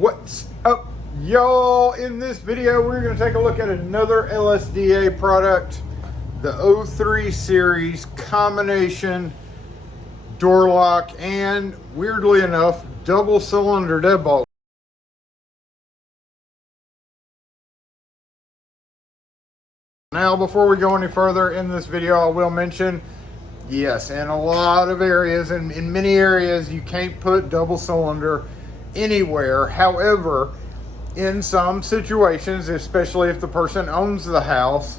What's up, y'all? In this video, we're going to take a look at another LSDA product, the 03 series combination door lock and, weirdly enough, double cylinder deadbolt. Now, before we go any further in this video, I will mention, yes, in a lot of areas, in many areas, you can't put double cylinder anywhere. However, in some situations, especially if the person owns the house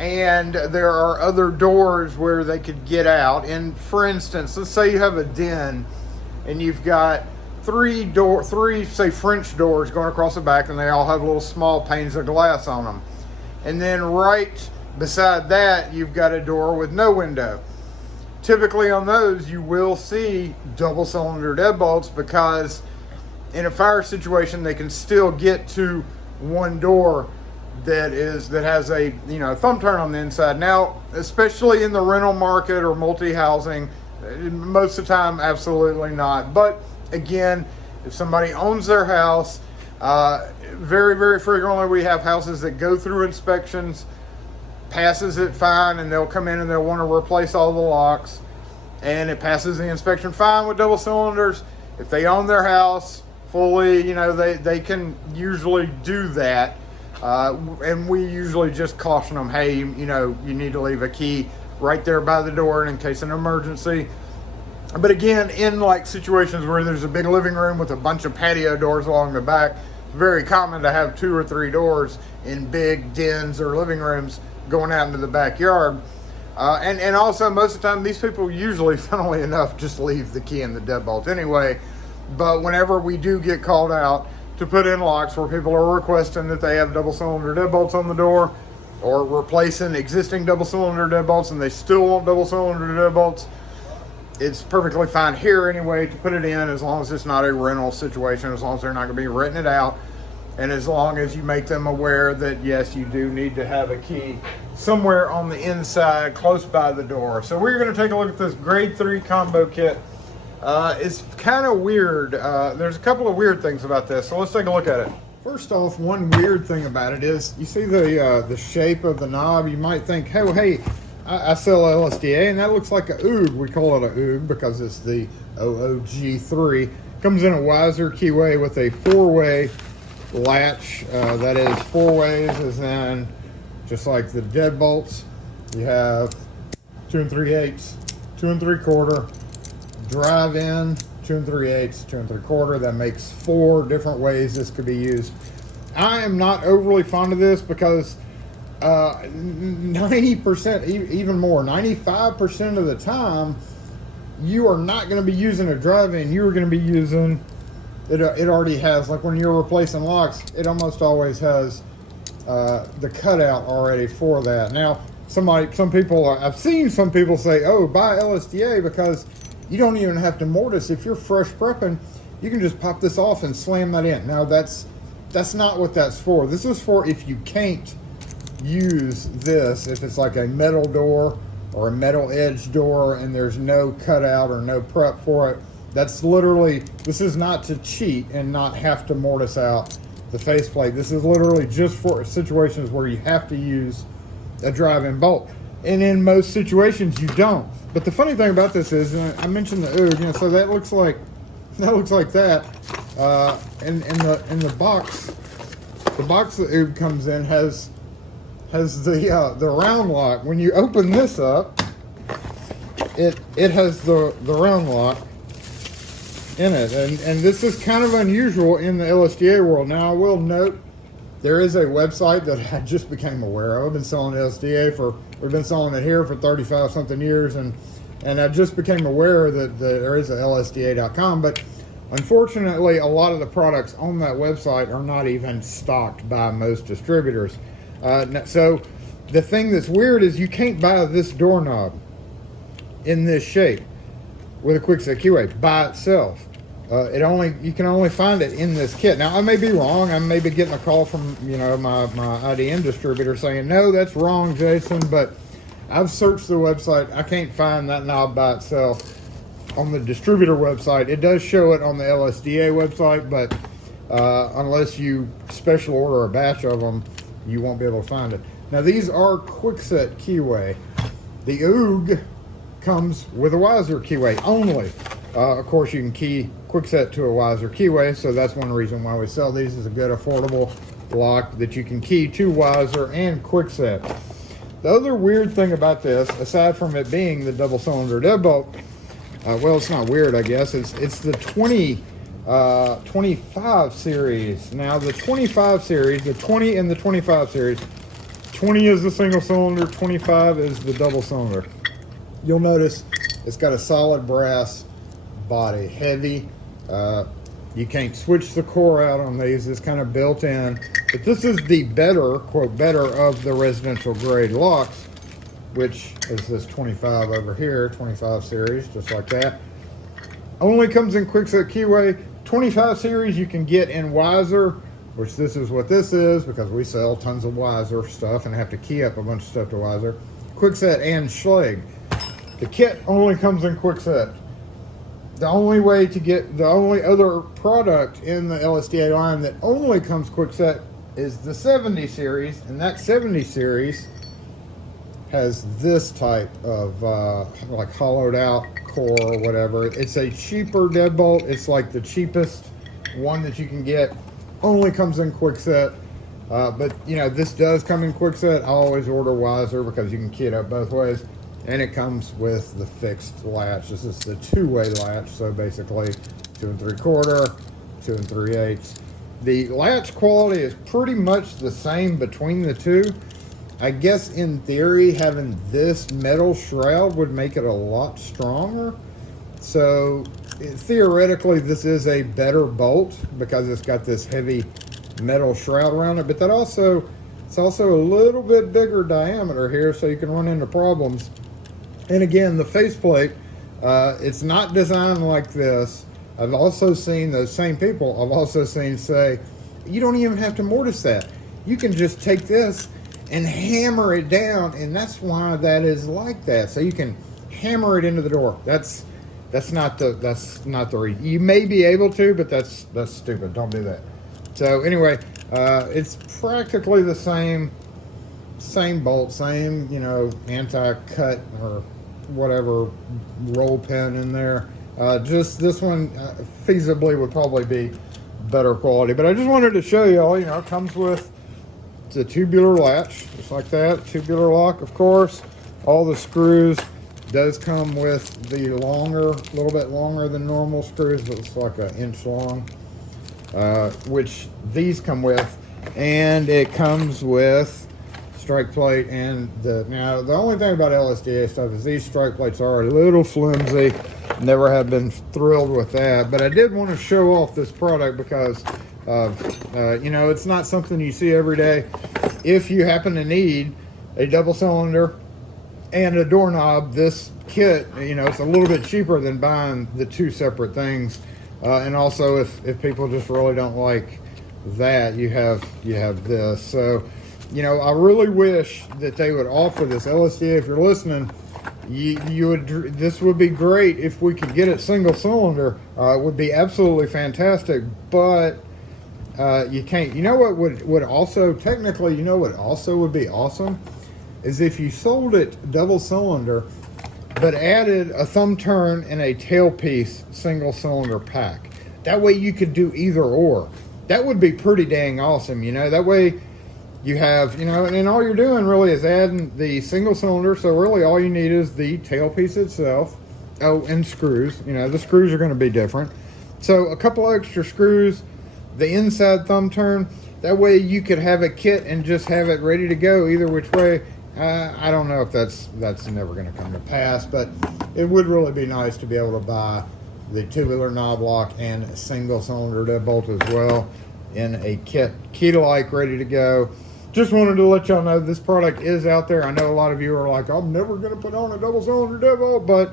and there are other doors where they could get out, and for instance, let's say you have a den and you've got three say French doors going across the back, and they all have little small panes of glass on them, and then right beside that you've got a door with no window. Typically on those you will see double cylinder deadbolts, because in a fire situation they can still get to one door that has a thumb turn on the inside. Now, especially in the rental market or multi-housing, most of the time absolutely not. But again, if somebody owns their house, very, very frequently we have houses that go through inspections, passes it fine, and they'll come in and they'll want to replace all the locks, and it passes the inspection fine with double cylinders. If they own their house fully, they can usually do that, and we usually just caution them, hey, you need to leave a key right there by the door in case of an emergency. But again, in like situations where there's a big living room with a bunch of patio doors along the back, it's very common to have 2 or 3 doors in big dens or living rooms going out into the backyard. And also, most of the time, these people usually, funnily enough, just leave the key in the deadbolt anyway. But whenever we do get called out to put in locks where people are requesting that they have double cylinder deadbolts on the door, or replacing existing double cylinder deadbolts and they still want double cylinder deadbolts, it's perfectly fine here anyway to put it in, as long as it's not a rental situation, as long as they're not going to be renting it out, and as long as you make them aware that yes, you do need to have a key somewhere on the inside close by the door. So we're going to take a look at this grade 3 combo kit. It's kind of weird. There's a couple of weird things about this, so let's take a look at it. First off, one weird thing about it is, you see the shape of the knob. You might think, hey, I sell LSDA and that looks like a OOG. We call it a OOG because it's the OOG3. Comes in a Wiser Keyway with a 4-way latch. That is 4 ways, as in just like the Deadbolts. You have 2 3/8, 2 3/4, drive in, 2 3/8, 2 3/4. That makes 4 different ways this could be used. I am not overly fond of this because 90%, even more, 95% of the time, you are not going to be using a drive-in. You are going to be using it. It already has, like when you're replacing locks, it almost always has the cutout already for that. Now, some people, I've seen some people say, oh, buy LSDA because you don't even have to mortise. If you're fresh prepping, you can just pop this off and slam that in. Now, that's not what that's for. This is for if you can't use this, if it's like a metal door or a metal edge door and there's no cutout or no prep for it. That's literally, this is not to cheat and not have to mortise out the faceplate. This is literally just for situations where you have to use a drive-in bolt, and in most situations you don't. But the funny thing about this is, I mentioned the OOG, so that looks like that. In the box, the OOG comes in has the round lock. When you open this up, it has the round lock in it, and this is kind of unusual in the LSDA world. Now, I will note there is a website that I just became aware of. I've been selling LSDA we've been selling it here for 35 something years, and I just became aware that there is a LSDA.com, but unfortunately a lot of the products on that website are not even stocked by most distributors. So the thing that's weird is you can't buy this doorknob in this shape with a Kwikset Keyway by itself. You can only find it in this kit. Now, I may be wrong. I may be getting a call from my IDM distributor saying, no, that's wrong, Jason, but I've searched the website. I can't find that knob by itself on the distributor website. It does show it on the LSDA website, but unless you special order a batch of them, you won't be able to find it. Now these are Kwikset Keyway. The OOG comes with a Wiser Keyway only. Of course, you can key Kwikset to a Wiser Keyway, so that's one reason why we sell these, is a good affordable lock that you can key to Wiser and Kwikset. The other weird thing about this, aside from it being the double cylinder deadbolt, well, it's not weird, I guess, it's the 25 series. Now the 25 series, the 20 and the 25 series, 20 is the single cylinder, 25 is the double cylinder. You'll notice it's got a solid brass body, heavy. You can't switch the core out on these, it's kind of built in. But this is the better, quote, better of the residential grade locks, which is this 25 over here, 25 series, just like that. Only comes in Kwikset Keyway. 25 series you can get in Wiser, which this is what this is, because we sell tons of Wiser stuff and have to key up a bunch of stuff to Wiser. Kwikset and Schlage. The kit only comes in Kwikset. The only way to get, the only other product in the LSDA line that only comes Kwikset is the 70 series, and that 70 series has this type of like hollowed out core or whatever. It's a cheaper deadbolt. It's like the cheapest one that you can get. Only comes in Kwikset. But you know, this does come in Kwikset. I always order Wiser because you can key it up both ways. And it comes with the fixed latch. This is the two-way latch, so basically 2 3/4, 2 3/8. The latch quality is pretty much the same between the two. I guess in theory, having this metal shroud would make it a lot stronger. So theoretically, this is a better bolt because it's got this heavy metal shroud around it. But that also, it's also a little bit bigger diameter here, so you can run into problems. And again, the faceplate, it's not designed like this. I've also seen those same people, I've also seen say, you don't even have to mortise that. You can just take this and hammer it down, and that's why that is like that. So you can hammer it into the door. That's not the reason. You may be able to, but that's stupid. Don't do that. So anyway, it's practically the same bolt, same, you know, anti-cut or whatever roll pin in there. Just this one feasibly would probably be better quality. But I just wanted to show y'all, you know, it comes with the tubular latch, just like that. Tubular lock, of course. All the screws does come with the longer, a little bit longer than normal screws, but it's like an inch long, which these come with. And it comes with strike plate and now the only thing about LSDA stuff is these strike plates are a little flimsy. Never have been thrilled with that, but I did want to show off this product because you know, it's not something you see every day. If you happen to need a double cylinder and a doorknob, this kit, you know, it's a little bit cheaper than buying the two separate things. And also if people just really don't like that, you have this. So you know, I really wish that they would offer this. LSDA, if you're listening, you would. This would be great if we could get it single cylinder. It would be absolutely fantastic. But you can't. You know what would also technically, you know what also would be awesome is if you sold it double cylinder, but added a thumb turn and a tailpiece single cylinder pack. That way you could do either or. That would be pretty dang awesome. You know, that way. You have, you know, and all you're doing really is adding the single cylinder. So really all you need is the tailpiece itself. Oh, and screws. You know, the screws are going to be different. So a couple extra screws, the inside thumb turn. That way you could have a kit and just have it ready to go either which way. I don't know if that's never going to come to pass, but it would really be nice to be able to buy the tubular knob lock and a single cylinder deadbolt as well in a kit, key-like, ready to go. Just wanted to let y'all know this product is out there. I know a lot of you are like, I'm never going to put on a double cylinder deadbolt, but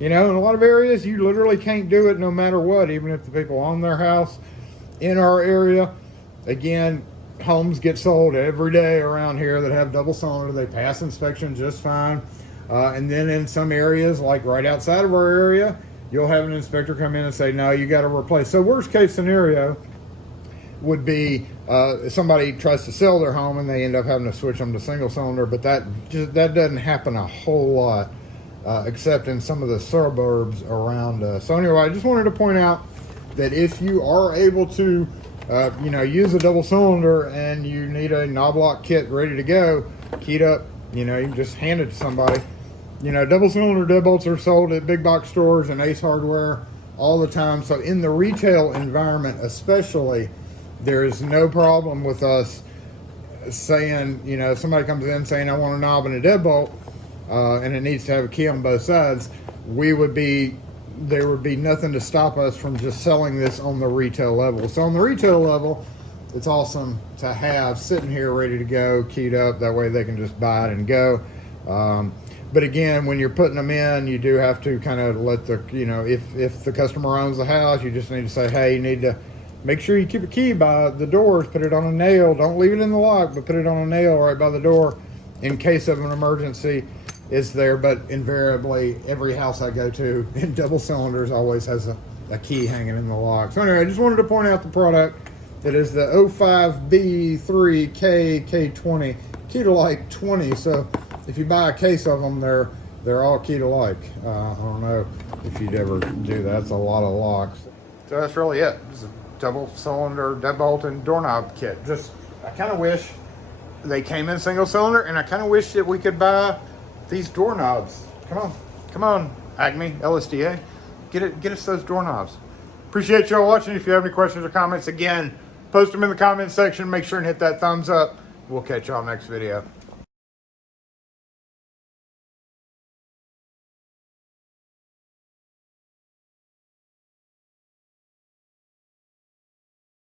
you know, in a lot of areas you literally can't do it no matter what, even if the people own their house in our area. Again, homes get sold every day around here that have double cylinder. They pass inspection just fine. And then in some areas, like right outside of our area, you'll have an inspector come in and say, no, you got to replace. So worst case scenario, would be somebody tries to sell their home and they end up having to switch them to single cylinder, but that doesn't happen a whole lot, except in some of the suburbs around us. So anyway, I just wanted to point out that if you are able to use a double cylinder and you need a knob lock kit ready to go, keyed up, you can just hand it to somebody. Double cylinder deadbolts are sold at big box stores and Ace Hardware all the time. So in the retail environment especially, there's no problem with us saying, somebody comes in saying, I want a knob and a deadbolt, and it needs to have a key on both sides. There would be nothing to stop us from just selling this on the retail level. So on the retail level, it's awesome to have sitting here ready to go, keyed up. That way they can just buy it and go. But again, when you're putting them in, you do have to kind of let the, if the customer owns the house, you just need to say, hey, you need to make sure you keep a key by the doors, put it on a nail. Don't leave it in the lock, but put it on a nail right by the door in case of an emergency. It's there, but invariably, every house I go to in double cylinders always has a key hanging in the lock. So anyway, I just wanted to point out the product. It is the 05B3KK20, key to like 20. So if you buy a case of them, they're all key to like. I don't know if you'd ever do that. It's a lot of locks. So that's really it. It's a double cylinder deadbolt and doorknob kit. I kind of wish they came in single cylinder, and I kind of wish that we could buy these doorknobs. Come on, Acme, LSDA. Get us those doorknobs. Appreciate y'all watching. If you have any questions or comments, again, post them in the comment section. Make sure and hit that thumbs up. We'll catch y'all next video.